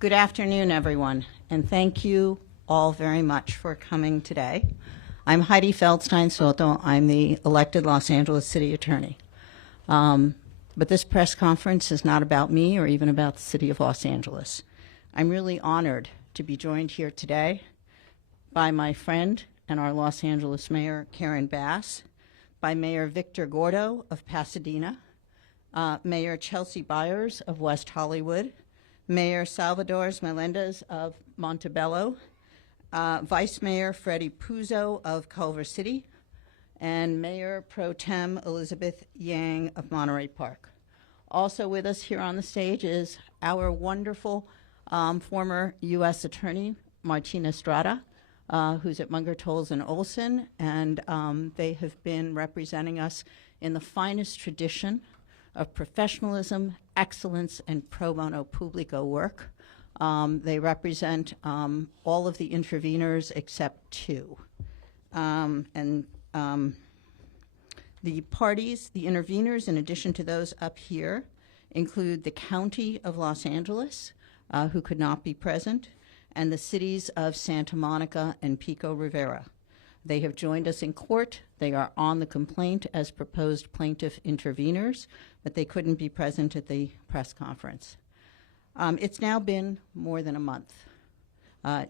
Good afternoon, everyone, and thank you all very much for coming today. I'm Heidi Feldstein Soto. I'm the elected Los Angeles City Attorney. But this press conference is not about me or even about the City of Los Angeles. I'm really honored to be joined here today by my friend and our Los Angeles Mayor, Karen Bass, by Mayor Victor Gordo of Pasadena, Mayor Chelsea Byers of West Hollywood, Mayor Salvador Melendez of Montebello, Vice Mayor Freddie Puzo of Culver City, and Mayor Pro Tem Elizabeth Yang of Monterey Park. Also with us here on the stage is our wonderful former U.S. Attorney, Martina Estrada, who's at Munger, Tolles & Olson, and they have been representing us in the finest tradition of professionalism, excellence, and pro bono publico work. They represent all of the interveners except two. The parties, the interveners, in addition to those up here, include the County of Los Angeles, who could not be present, and the cities of Santa Monica and Pico Rivera. They have joined us in court. They are on the complaint as proposed plaintiff interveners, but they couldn't be present at the press conference. It's now been more than a month.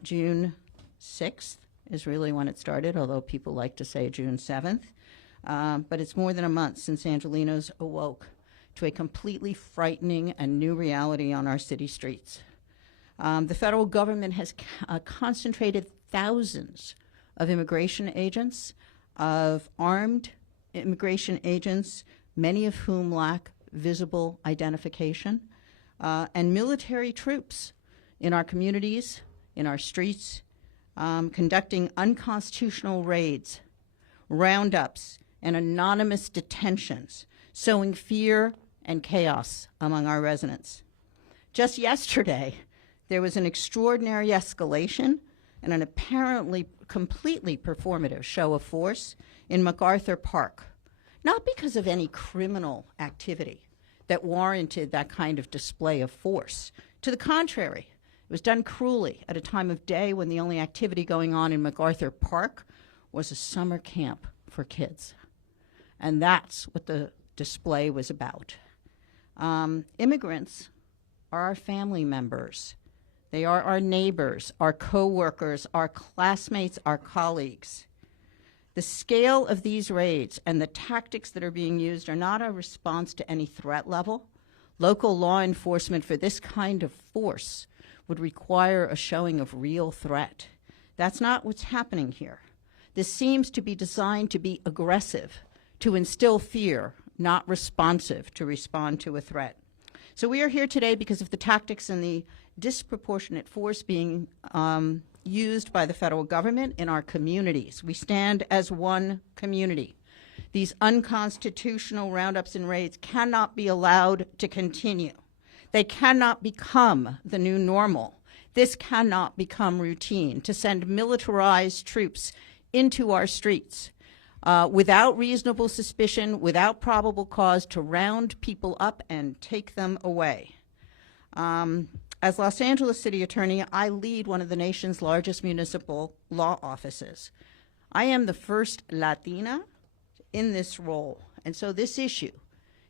June 6th is really when it started, although people like to say June 7th. But it's more than a month since Angelenos awoke to a completely frightening and new reality on our city streets. The federal government has concentrated thousands of immigration agents, of armed immigration agents, many of whom lack visible identification, and military troops in our communities, in our streets, conducting unconstitutional raids, roundups, and anonymous detentions, sowing fear and chaos among our residents. Just yesterday, there was an extraordinary escalation and an apparently completely performative show of force in MacArthur Park, not because of any criminal activity that warranted that kind of display of force. To the contrary, it was done cruelly at a time of day when the only activity going on in MacArthur Park was a summer camp for kids. And that's what the display was about. Immigrants are our family members. They are our neighbors, our co-workers, our classmates, our colleagues. The scale of these raids and the tactics that are being used are not a response to any threat level. Local law enforcement for this kind of force would require a showing of real threat. That's not what's happening here. This seems to be designed to be aggressive, to instill fear, not responsive to respond to a threat. So we are here today because of the tactics and the disproportionate force being used by the federal government in our communities. We stand as one community. These unconstitutional roundups and raids cannot be allowed to continue. They cannot become the new normal. This cannot become routine, to send militarized troops into our streets without reasonable suspicion, without probable cause, to round people up and take them away. As Los Angeles City Attorney, I lead one of the nation's largest municipal law offices. I am the first Latina in this role, and so this issue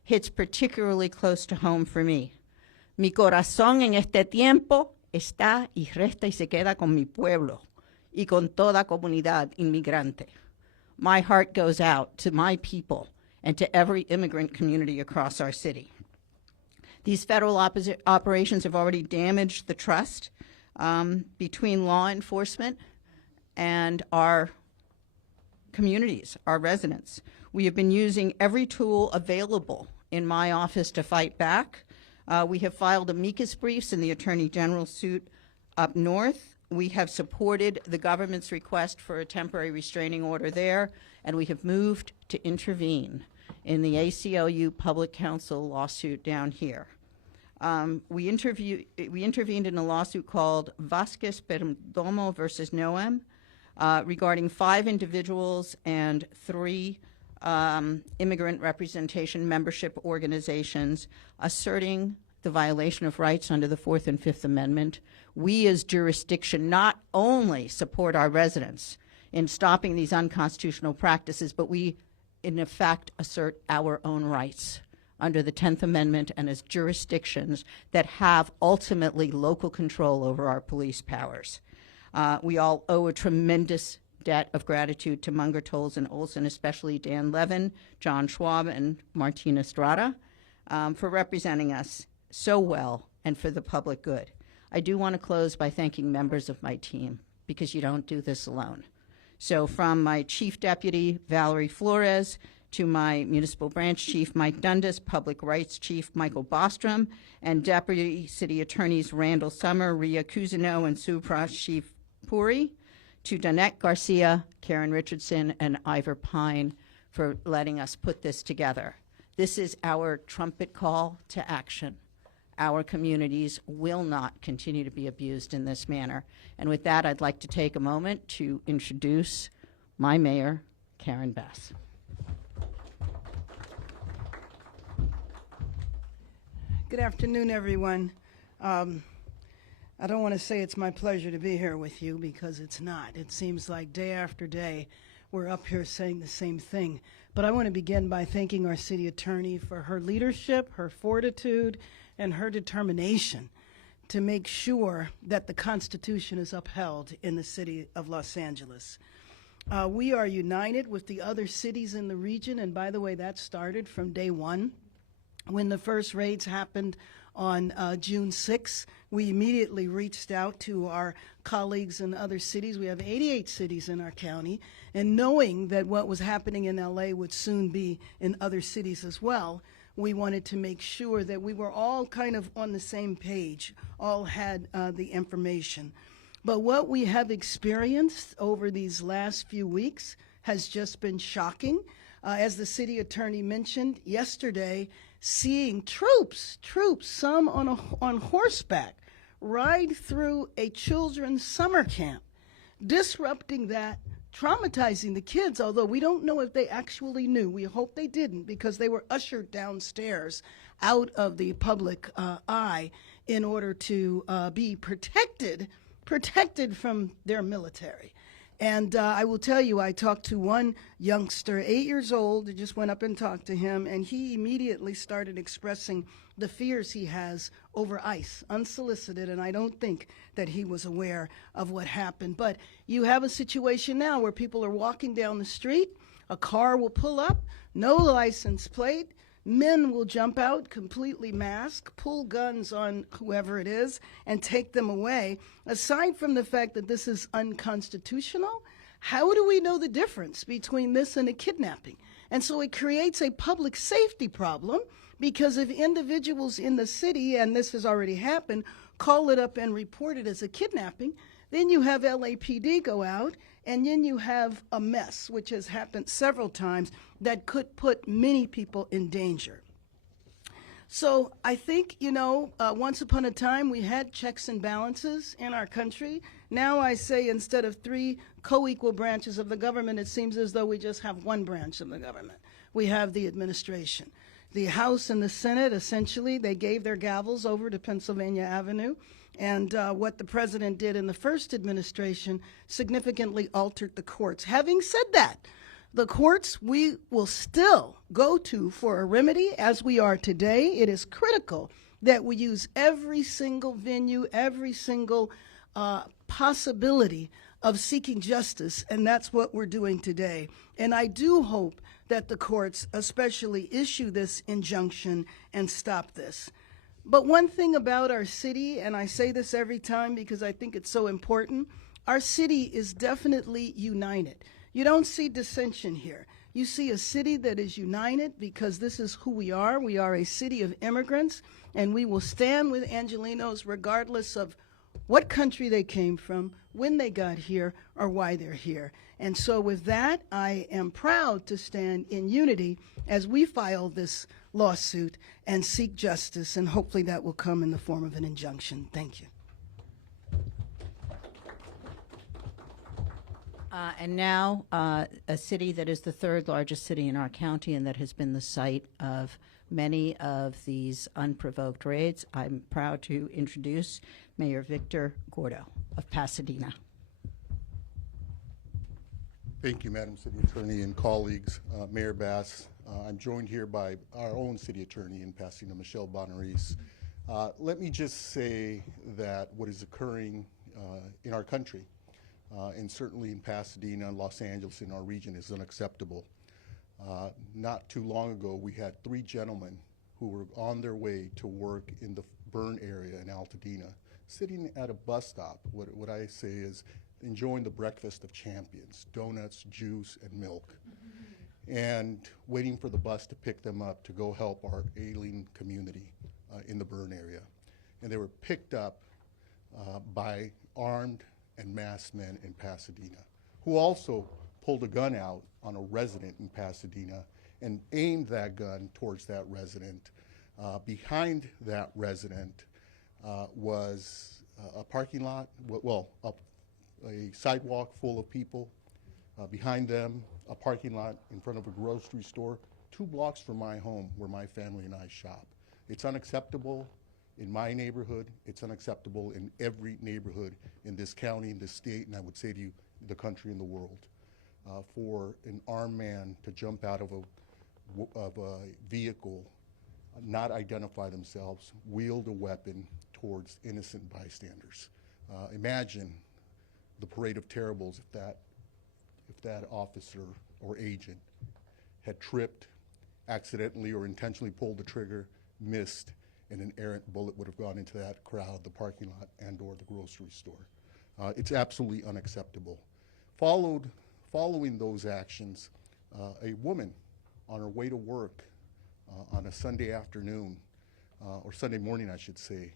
hits particularly close to home for me. Mi corazón en este tiempo está y resta y se queda con mi pueblo y con toda comunidad inmigrante. My heart goes out to my people and to every immigrant community across our city. These federal operations have already damaged the trust between law enforcement and our communities, our residents. We have been using every tool available in my office to fight back. We have filed amicus briefs in the Attorney General's suit up north. We have supported the government's request for a temporary restraining order there, and we have moved to intervene in the ACLU Public Counsel lawsuit down here. We intervened in a lawsuit called Vasquez Perdomo versus Noem regarding 5 individuals and 3 immigrant representation membership organizations asserting the violation of rights under the Fourth and Fifth Amendment. We as jurisdiction not only support our residents in stopping these unconstitutional practices, but we, in effect, assert our own rights under the 10th Amendment and as jurisdictions that have ultimately local control over our police powers. We all owe a tremendous debt of gratitude to Munger, Tolles, and Olson, especially Dan Levin, John Schwab, and Martina Strada, for representing us so well and for the public good. I do want to close by thanking members of my team, because you don't do this alone. So from my Chief Deputy, Valerie Flores, to my Municipal Branch Chief, Mike Dundas, Public Rights Chief, Michael Bostrom, and Deputy City Attorneys Randall Summer, Ria Cousineau, and Supra Chief Puri, to Danette Garcia, Karen Richardson, and Ivor Pine for letting us put this together. This is our trumpet call to action. Our communities will not continue to be abused in this manner. And with that, I'd like to take a moment to introduce my mayor, Karen Bass. Good afternoon, everyone. I don't want to say it's my pleasure to be here with you, because it's not. It seems like day after day we're up here saying the same thing. But I want to begin by thanking our city attorney for her leadership, her fortitude, and her determination to make sure that the Constitution is upheld in the city of Los Angeles. We are united with the other cities in the region, and by the way, that started from day one. When the first raids happened on June 6th, we immediately reached out to our colleagues in other cities. We have 88 cities in our county, and knowing that what was happening in LA would soon be in other cities as well, we wanted to make sure that we were all kind of on the same page, all had the information. But what we have experienced over these last few weeks has just been shocking. As the city attorney mentioned yesterday, seeing troops, some on horseback, ride through a children's summer camp, disrupting that, traumatizing the kids, although we don't know if they actually knew. We hope they didn't, because they were ushered downstairs out of the public eye in order to be protected from their military. And I will tell you, I talked to one youngster, 8 years old, I just went up and talked to him, and he immediately started expressing the fears he has over ICE, unsolicited, and I don't think that he was aware of what happened. But you have a situation now where people are walking down the street, a car will pull up, no license plate, men will jump out completely masked, pull guns on whoever it is, and take them away. Aside from the fact that this is unconstitutional, how do we know the difference between this and a kidnapping? And so it creates a public safety problem, because if individuals in the city, and this has already happened, call it up and report it as a kidnapping, then you have LAPD go out, and then you have a mess, which has happened several times, that could put many people in danger. So I think, once upon a time we had checks and balances in our country. Now I say instead of 3 co-equal branches of the government, it seems as though we just have one branch of the government. We have the administration. The House and the Senate, essentially, they gave their gavels over to Pennsylvania Avenue. And what the president did in the first administration significantly altered the courts. Having said that, the courts we will still go to for a remedy as we are today. It is critical that we use every single venue, every single possibility of seeking justice, and that's what we're doing today. And I do hope that the courts especially issue this injunction and stop this. But one thing about our city, and I say this every time because I think it's so important, our city is definitely united. You don't see dissension here. You see a city that is united because this is who we are. We are a city of immigrants, and we will stand with Angelenos regardless of what country they came from, when they got here, or why they're here. And so with that, I am proud to stand in unity as we file this lawsuit and seek justice, and hopefully that will come in the form of an injunction. Thank you. And now, a city that is the third largest city in our county and that has been the site of many of these unprovoked raids, I'm proud to introduce Mayor Victor Gordo of Pasadena. Thank you, Madam City Attorney and colleagues. Mayor Bass, I'm joined here by our own City Attorney in Pasadena, Michelle Bonaris. Let me just say that what is occurring in our country, and certainly in Pasadena and Los Angeles in our region, is unacceptable. Not too long ago, we had 3 gentlemen who were on their way to work in the burn area in Altadena, sitting at a bus stop. What I say is enjoying the breakfast of champions, donuts, juice, and milk, and waiting for the bus to pick them up to go help our ailing community in the burn area. And they were picked up by armed and masked men in Pasadena, who also pulled a gun out on a resident in Pasadena and aimed that gun towards that resident. Behind that resident was a parking lot, a sidewalk full of people. Behind them, a parking lot in front of a grocery store, 2 blocks from my home where my family and I shop. It's unacceptable in my neighborhood. It's unacceptable in every neighborhood in this county, in this state, and I would say to you, the country and the world. For an armed man to jump out of a vehicle, not identify themselves, wield a weapon towards innocent bystanders. Imagine the parade of terribles if that officer or agent had tripped, accidentally or intentionally pulled the trigger, missed, and an errant bullet would have gone into that crowd, the parking lot, and or the grocery store. It's absolutely unacceptable. Following those actions, a woman on her way to work on a Sunday afternoon, or Sunday morning I should say,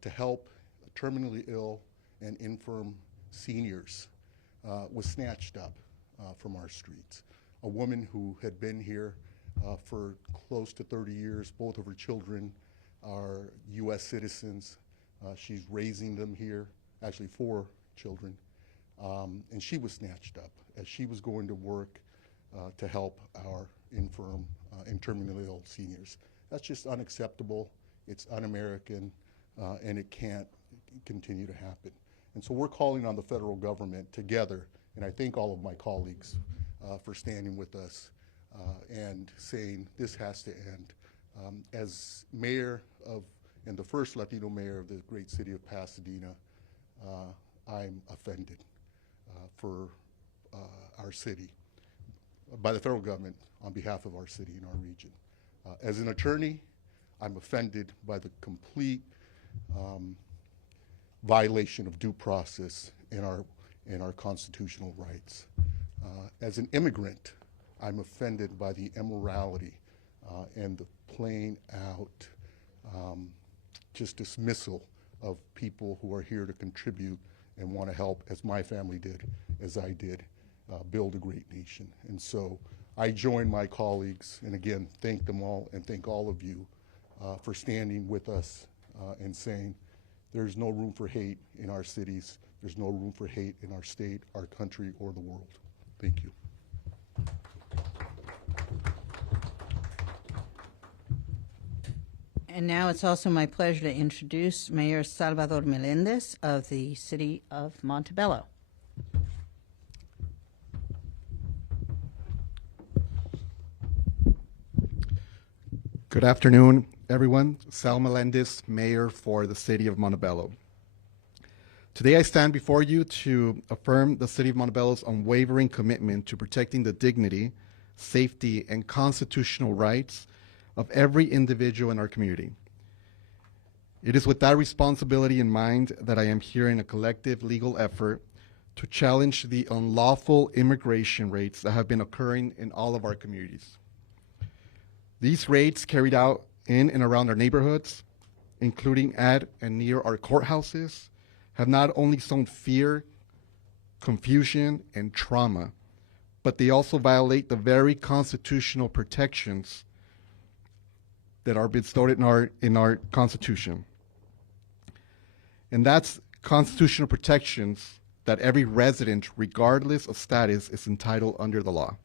to help terminally ill and infirm seniors, was snatched up from our streets. A woman who had been here for close to 30 years. Both of her children are U.S. citizens. She's raising them here, actually 4 children, and she was snatched up as she was going to work to help our infirm and terminally ill seniors. That's just unacceptable. It's un-American, and it can't continue to happen. And so we're calling on the federal government together, and I thank all of my colleagues for standing with us and saying this has to end. As mayor and the first Latino mayor of the great city of Pasadena, I'm offended for our city by the federal government on behalf of our city and our region. As an attorney, I'm offended by the complete violation of due process in our constitutional rights. As an immigrant, I'm offended by the immorality and the plain out just dismissal of people who are here to contribute and want to help, as my family did, as I did, build a great nation. And so I join my colleagues, and again, thank them all and thank all of you for standing with us and saying there's no room for hate in our cities, there's no room for hate in our state, our country, or the world. Thank you. And now it's also my pleasure to introduce Mayor Salvador Melendez of the city of Montebello. Good afternoon, everyone. Sal Melendez, Mayor for the City of Montebello. Today I stand before you to affirm the City of Montebello's unwavering commitment to protecting the dignity, safety, and constitutional rights of every individual in our community. It is with that responsibility in mind that I am here in a collective legal effort to challenge the unlawful immigration raids that have been occurring in all of our communities. These raids carried out in and around our neighborhoods, including at and near our courthouses, have not only sown fear, confusion, and trauma, but they also violate the very constitutional protections that are bestowed in our Constitution. And that's constitutional protections that every resident, regardless of status, is entitled under the law.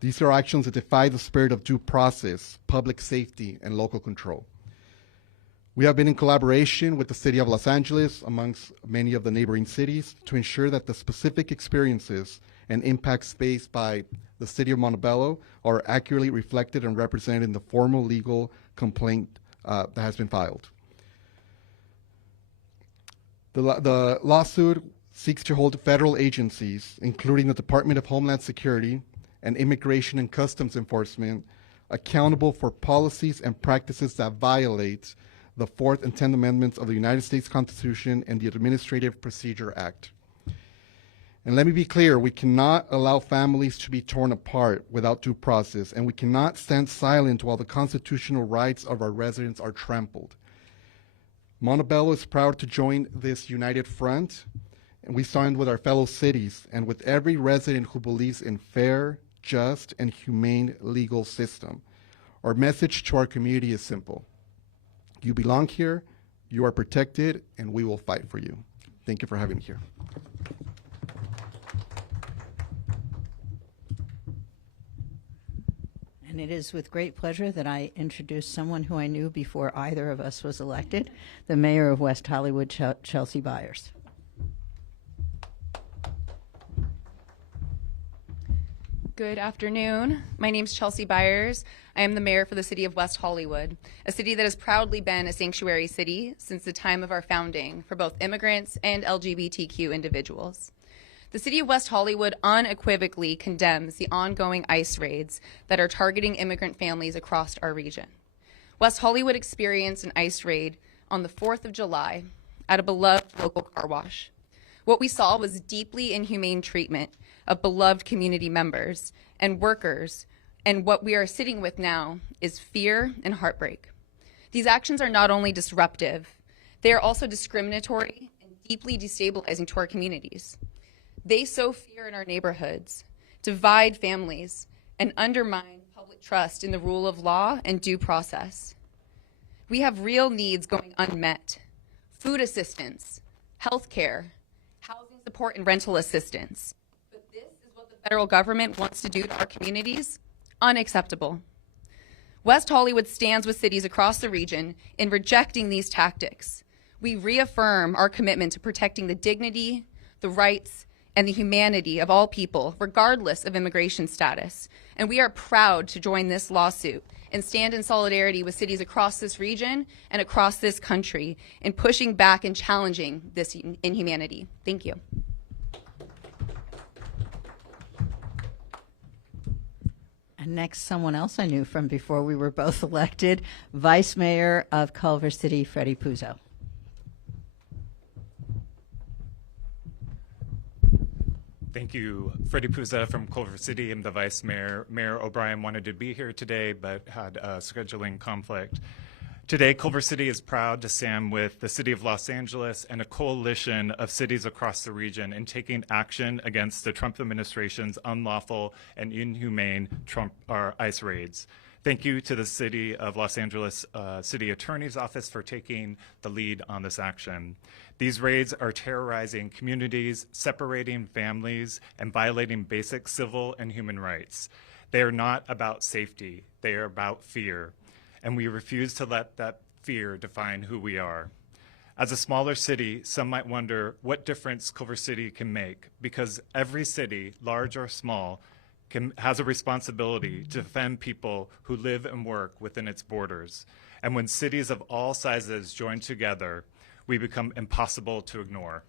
These are actions that defy the spirit of due process, public safety, and local control. We have been in collaboration with the City of Los Angeles, amongst many of the neighboring cities, to ensure that the specific experiences and impacts faced by the City of Montebello are accurately reflected and represented in the formal legal complaint that has been filed. The lawsuit seeks to hold federal agencies, including the Department of Homeland Security and Immigration and Customs Enforcement, accountable for policies and practices that violate the 4th and 10th Amendments of the United States Constitution and the Administrative Procedure Act. And let me be clear, we cannot allow families to be torn apart without due process, and we cannot stand silent while the constitutional rights of our residents are trampled. Montebello is proud to join this united front, and we stand with our fellow cities and with every resident who believes in fair, just, and humane legal system. Our message to our community is simple. You belong here, you are protected, and we will fight for you. Thank you for having me here. And it is with great pleasure that I introduce someone who I knew before either of us was elected, the mayor of West Hollywood, Chelsea Byers. Good afternoon. My name is Chelsea Byers. I am the mayor for the city of West Hollywood, a city that has proudly been a sanctuary city since the time of our founding for both immigrants and LGBTQ individuals. The city of West Hollywood unequivocally condemns the ongoing ICE raids that are targeting immigrant families across our region. West Hollywood experienced an ICE raid on the 4th of July at a beloved local car wash. What we saw was deeply inhumane treatment of beloved community members and workers, and what we are sitting with now is fear and heartbreak. These actions are not only disruptive, they are also discriminatory and deeply destabilizing to our communities. They sow fear in our neighborhoods, divide families, and undermine public trust in the rule of law and due process. We have real needs going unmet: food assistance, health care, housing support, and rental assistance. But this is what the federal government wants to do to our communities? Unacceptable. West Hollywood stands with cities across the region in rejecting these tactics. We reaffirm our commitment to protecting the dignity, the rights, and the humanity of all people, regardless of immigration status. And we are proud to join this lawsuit and stand in solidarity with cities across this region and across this country in pushing back and challenging this inhumanity. Thank you. And next, someone else I knew from before we were both elected, Vice Mayor of Culver City, Freddie Puzo. Thank you. Freddie Puza from Culver City. I'm the vice mayor. Mayor O'Brien wanted to be here today, but had a scheduling conflict. Today, Culver City is proud to stand with the City of Los Angeles and a coalition of cities across the region in taking action against the Trump administration's unlawful and inhumane ICE raids. Thank you to the City of Los Angeles City Attorney's Office for taking the lead on this action. These raids are terrorizing communities, separating families, and violating basic civil and human rights. They are not about safety, they are about fear, and we refuse to let that fear define who we are. As a smaller city, some might wonder what difference Culver City can make, because every city, large or small, has a responsibility to defend people who live and work within its borders. And when cities of all sizes join together, we become impossible to ignore.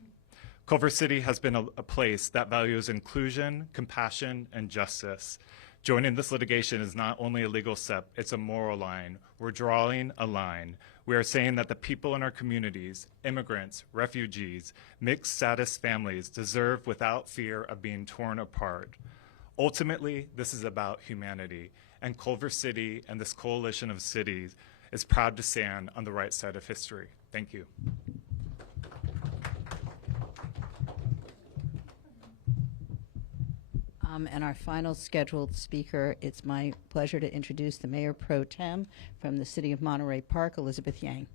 Culver City has been a place that values inclusion, compassion, and justice. Joining this litigation is not only a legal step, it's a moral line. We're drawing a line. We are saying that the people in our communities, immigrants, refugees, mixed status families, deserve without fear of being torn apart. Ultimately, this is about humanity, and Culver City and this coalition of cities is proud to stand on the right side of history. Thank you. And our final scheduled speaker, it's my pleasure to introduce the Mayor Pro Tem from the City of Monterey Park, Elizabeth Yang.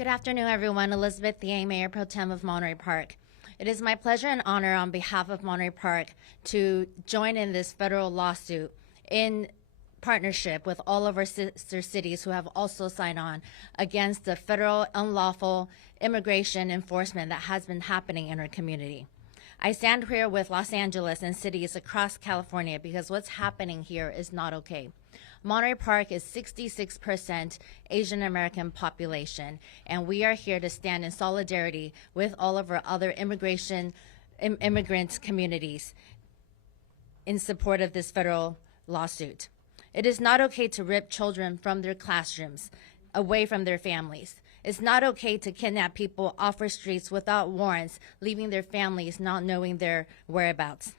Good afternoon, everyone. Elizabeth Yang, Mayor Pro Tem of Monterey Park. It is my pleasure and honor on behalf of Monterey Park to join in this federal lawsuit in partnership with all of our sister cities who have also signed on against the federal unlawful immigration enforcement that has been happening in our community. I stand here with Los Angeles and cities across California because what's happening here is not okay. Monterey Park is 66% Asian American population, and we are here to stand in solidarity with all of our other immigrant communities in support of this federal lawsuit. It is not okay to rip children from their classrooms, away from their families. It's not okay to kidnap people off our streets without warrants, leaving their families not knowing their whereabouts.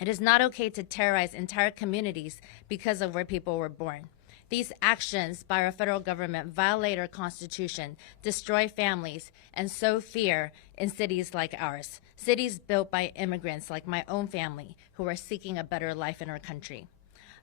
It is not okay to terrorize entire communities because of where people were born. These actions by our federal government violate our Constitution, destroy families, and sow fear in cities like ours, cities built by immigrants like my own family who are seeking a better life in our country.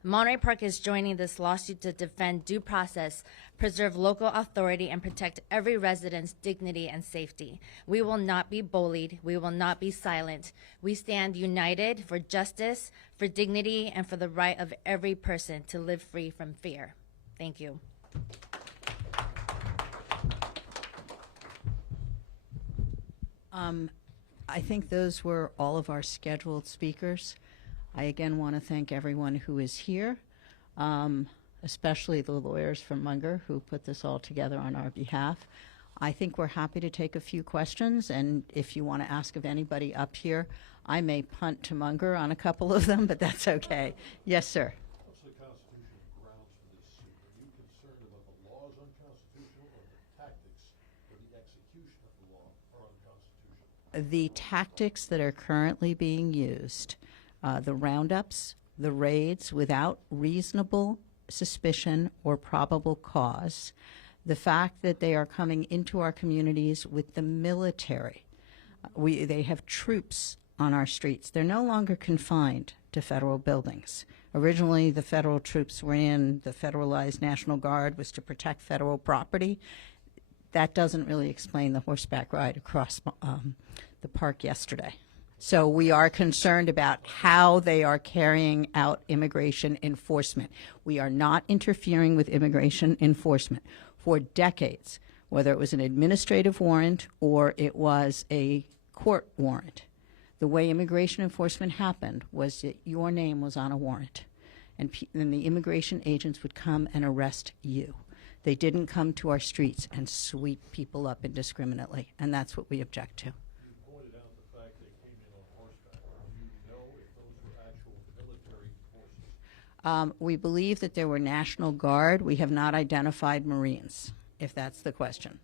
Monterey Park is joining this lawsuit to defend due process, preserve local authority, and protect every resident's dignity and safety. We will not be bullied. We will not be silent. We stand united for justice, for dignity, and for the right of every person to live free from fear. Thank you. I think those were all of our scheduled speakers. I again want to thank everyone who is here, especially the lawyers from Munger who put this all together on our behalf. I think we're happy to take a few questions, and if you want to ask of anybody up here, I may punt to Munger on a couple of them, but that's okay. Yes, sir. What's the constitutional grounds for this suit? Are you concerned about the law is unconstitutional or the tactics for the execution of the law are unconstitutional? The tactics that are currently being used, the roundups, the raids without reasonable suspicion or probable cause, the fact that they are coming into our communities with the military. They have troops on our streets. They're no longer confined to federal buildings. Originally, the federal troops were in, the federalized National Guard was to protect federal property. That doesn't really explain the horseback ride across the park yesterday. So we are concerned about how they are carrying out immigration enforcement. We are not interfering with immigration enforcement. For decades, whether it was an administrative warrant or it was a court warrant, the way immigration enforcement happened was that your name was on a warrant, and then the immigration agents would come and arrest you. They didn't come to our streets and sweep people up indiscriminately, and that's what we object to. We believe that there were National Guard. We have not identified Marines, if that's the question.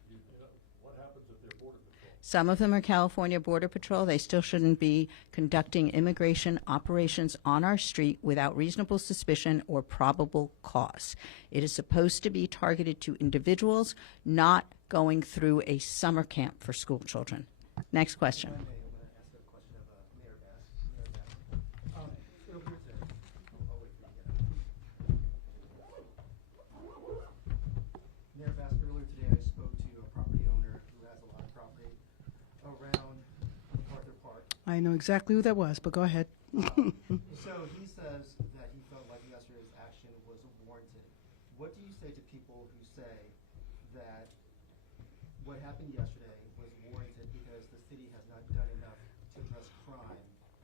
What happens if they're Border Patrol? Some of them are California Border Patrol. They still shouldn't be conducting immigration operations on our street without reasonable suspicion or probable cause. It is supposed to be targeted to individuals, not going through a summer camp for school children. Next question. I know exactly who that was, but go ahead. So he says that he felt like yesterday's action was warranted. What do you say to people who say that what happened yesterday was warranted because the city has not done enough to address crime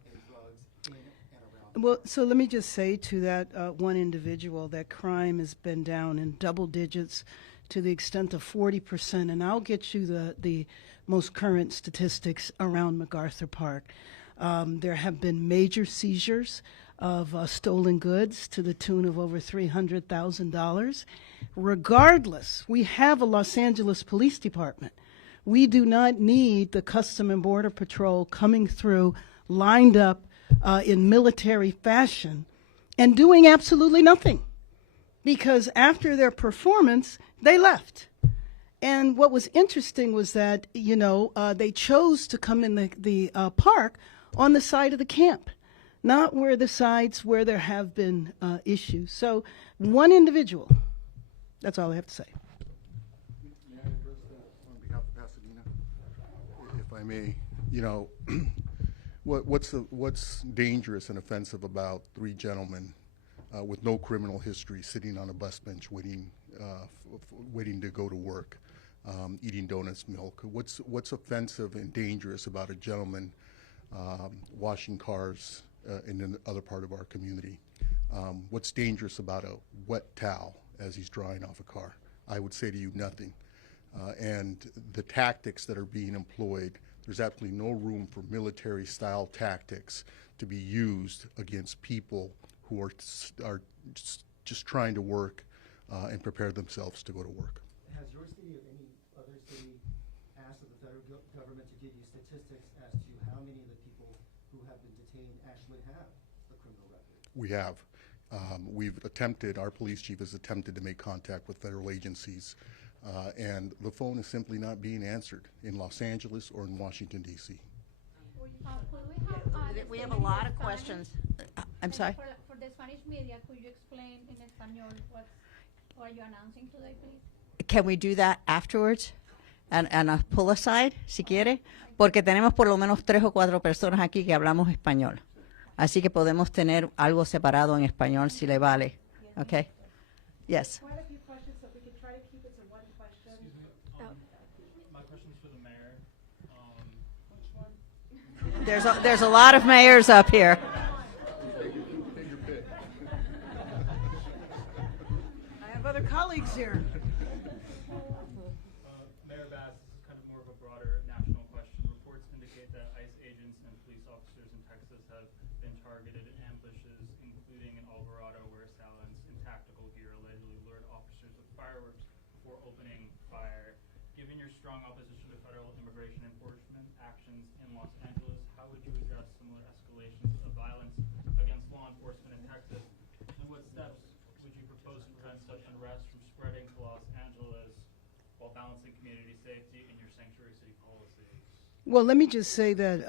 and drugs in and around? Well, so let me just say to that one individual that crime has been down in double digits to the extent of 40%, and I'll get you the most current statistics around MacArthur Park. There have been major seizures of stolen goods to the tune of over $300,000. Regardless, we have a Los Angeles Police Department. We do not need the Custom and Border Patrol coming through lined up in military fashion and doing absolutely nothing, because after their performance, they left. And what was interesting was that, they chose to come in the park on the side of the camp, not where the sides where there have been issues. So one individual, that's all I have to say. May I address that on I may, you know, what's dangerous and offensive about three gentlemen with no criminal history sitting on a bus bench waiting to go to work, eating donuts, milk? What's offensive and dangerous about a gentleman washing cars in another part of our community? What's dangerous about a wet towel as he's drying off a car? I would say to you, nothing. And the tactics that are being employed, there's absolutely no room for military-style tactics to be used against people who are just trying to work and prepare themselves to go to work. Has your city or any other city asked of the federal government to give you statistics as to how many of the people who have been detained actually have a criminal record? We have. We've attempted, our police chief has attempted to make contact with federal agencies, and the phone is simply not being answered in Los Angeles or in Washington, D.C. We have a lot of questions. I'm sorry? For the Spanish media, could you explain in Espanol what are you announcing today, please? Can we do that afterwards? And pull aside, si quiere, porque tenemos por lo menos 3 o 4 personas aquí que hablamos español. Así que podemos tener algo separado en español si le vale. Okay? Yes. Quite a few questions, so if we could try to keep it to one question. Excuse me. My question's for the mayor. There's a lot of mayors up here. I have other colleagues here. Mayor Bass, this is kind of more of a broader national question. Reports indicate that ICE agents and police officers in Texas have been targeted in ambushes, including in Alvarado, where assailants in tactical gear allegedly lured officers with fireworks before opening fire. Given your strong opposition to federal immigration enforcement actions in Los Angeles, how would you address similar escalations of violence against law enforcement in Texas? And what steps would you propose to prevent such unrest from spreading to Los Angeles while balancing community safety and your sanctuary city policies? Well, let me just say that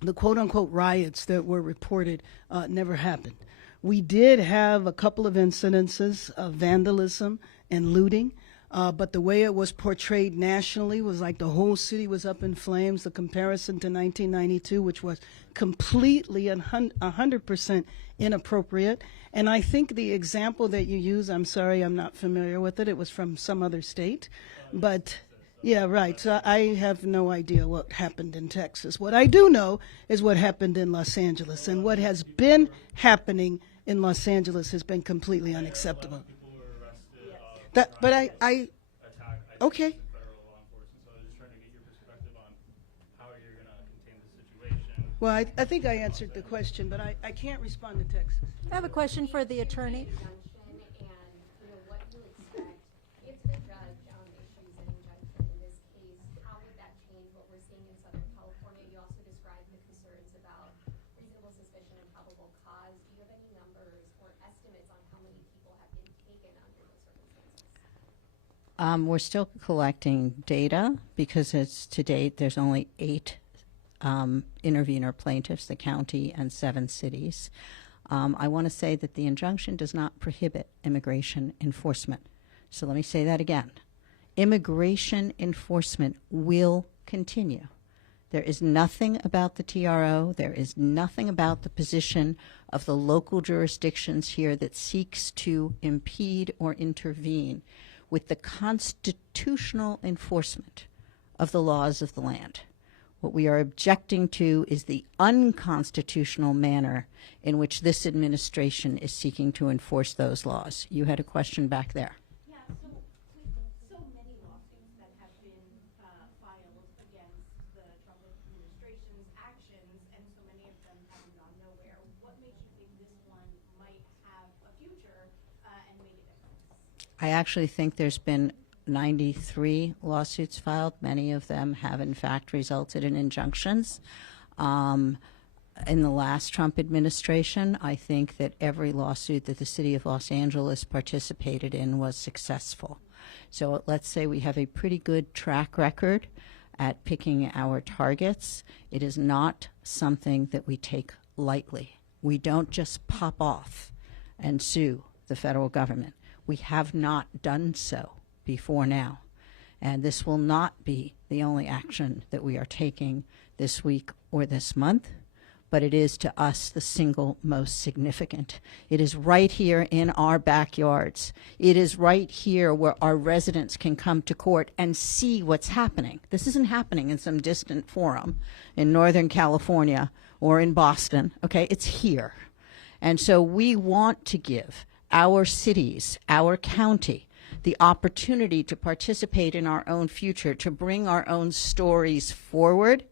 the quote-unquote riots that were reported never happened. We did have a couple of incidences of vandalism and looting, but the way it was portrayed nationally was like the whole city was up in flames. The comparison to 1992, which was completely 100% inappropriate. And I think the example that you use, I'm sorry, I'm not familiar with it. It was from some other state. But, yeah, right. So I have no idea what happened in Texas. What I do know is what happened in Los Angeles. And what has been happening in Los Angeles has been completely unacceptable. But I okay. Well, I think I answered the question, but I can't respond to Texas. I have a question for the attorney. What you expect if the judge issues an injunction in this case, how would that change what we're seeing in Southern California? You also described the concerns about reasonable suspicion and probable cause. Do you have any numbers or estimates on how many people have been taken under those circumstances? We're still collecting data because to date there's only 8 intervener plaintiffs, the county and 7 cities. I want to say that the injunction does not prohibit immigration enforcement. So let me say that again. Immigration enforcement will continue. There is nothing about the TRO, there is nothing about the position of the local jurisdictions here that seeks to impede or intervene with the constitutional enforcement of the laws of the land. What we are objecting to is the unconstitutional manner in which this administration is seeking to enforce those laws. You had a question back there. Yeah, so many lawsuits that have been filed against the Trump administration's actions, and so many of them have gone nowhere. What makes you think this one might have a future and make a difference? I actually think there's been 93 lawsuits filed. Many of them have, in fact, resulted in injunctions. In the last Trump administration, I think that every lawsuit that the city of Los Angeles participated in was successful. So let's say we have a pretty good track record at picking our targets. It is not something that we take lightly. We don't just pop off and sue the federal government. We have not done so before now. And this will not be the only action that we are taking this week or this month, but it is to us the single most significant. It is right here in our backyards. It is right here where our residents can come to court and see what's happening. This isn't happening in some distant forum in Northern California or in Boston, okay? It's here. And so we want to give our cities, our county, the opportunity to participate in our own future, to bring our own stories forward,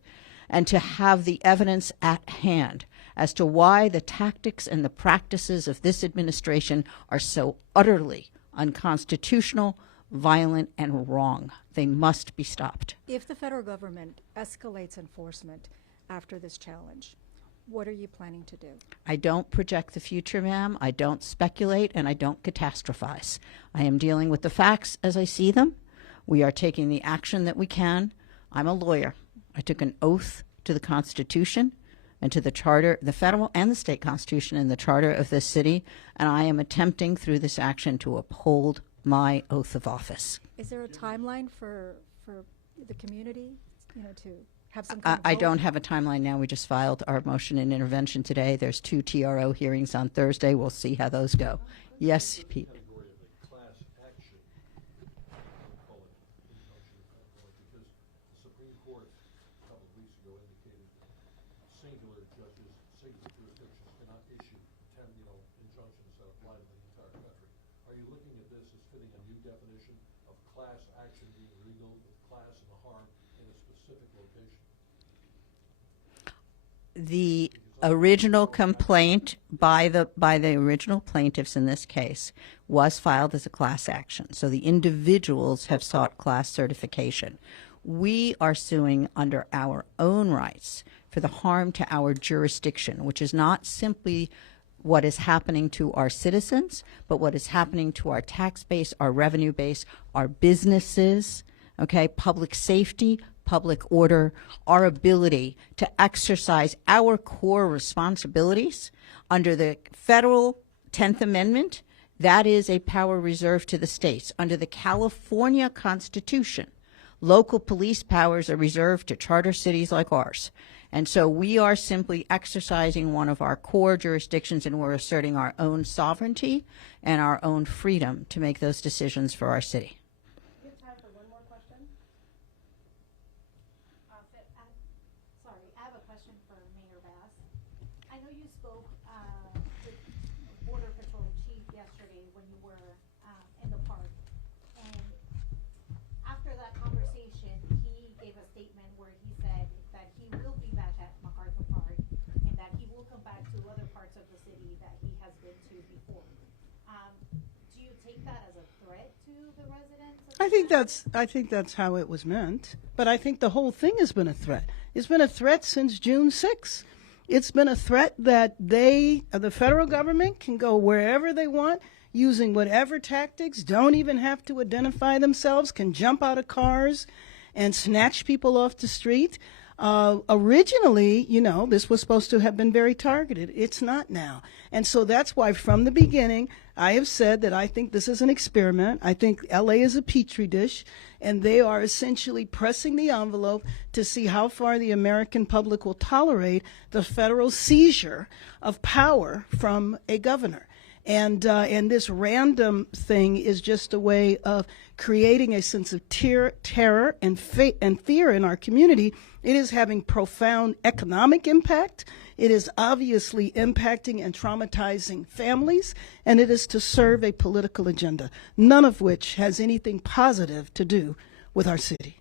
and to have the evidence at hand as to why the tactics and the practices of this administration are so utterly unconstitutional, violent, and wrong. They must be stopped. If the federal government escalates enforcement after this challenge, what are you planning to do? I don't project the future, ma'am. I don't speculate, and I don't catastrophize. I am dealing with the facts as I see them. We are taking the action that we can. I'm a lawyer. I took an oath to the Constitution and to the Charter, the federal and the state Constitution and the Charter of this city, and I am attempting through this action to uphold my oath of office. Is there a timeline for the community, to have some kind of I vote? don't have a timeline now. We just filed our motion in intervention today. There's 2 TRO hearings on Thursday. We'll see how those go. Yes, Pete. Category of a class action, I'll call it injunction category, because the Supreme Court a couple of weeks ago indicated that singular judges, singular jurisdictions cannot issue injunctions that apply to the entire country. Are you looking at this as fitting a new definition of class action being legal with class and the harm in a specific location? The original complaint by the original plaintiffs in this case was filed as a class action. So the individuals have sought class certification. We are suing under our own rights for the harm to our jurisdiction, which is not simply what is happening to our citizens, but what is happening to our tax base, our revenue base, our businesses, okay, public safety, public order, our ability to exercise our core responsibilities under the federal 10th Amendment. That is a power reserved to the states. Under the California Constitution, local police powers are reserved to charter cities like ours. And so we are simply exercising one of our core jurisdictions, and we're asserting our own sovereignty and our own freedom to make those decisions for our city. We have time for one more question. Sorry, I have a question for Mayor Bass. I know you spoke with Border Patrol Chief yesterday when you were in the park, and after that conversation, he gave a statement where he said that he will be back at MacArthur Park and that he will come back to other parts of the city that he has been to before. Do you take that as a threat to the residents? I think that's how it was meant. But I think the whole thing has been a threat. It's been a threat since June 6th. It's been a threat that the federal government, can go wherever they want, using whatever tactics, don't even have to identify themselves, can jump out of cars and snatch people off the street. Originally, this was supposed to have been very targeted. It's not now. And so that's why from the beginning, I have said that I think this is an experiment. I think LA is a petri dish, and they are essentially pressing the envelope to see how far the American public will tolerate the federal seizure of power from a governor. And this random thing is just a way of creating a sense of terror and fear in our community. It is having profound economic impact. It is obviously impacting and traumatizing families, and it is to serve a political agenda, none of which has anything positive to do with our city.